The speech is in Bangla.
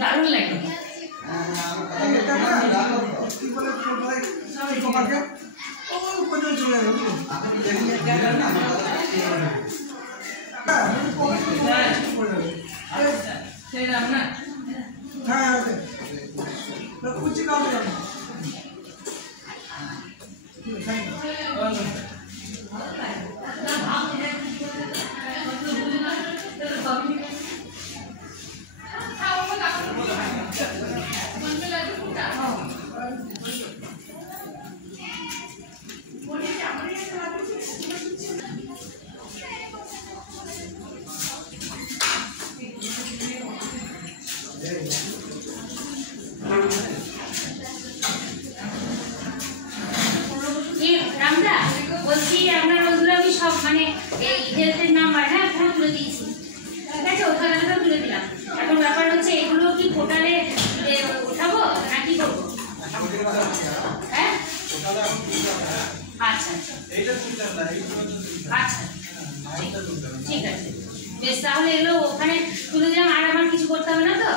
দারুণ লাগে ঠিক আছে বেশ তাহলে এগুলো ওখানে তুলে দিলাম আর আমার কিছু করতে হবে না তো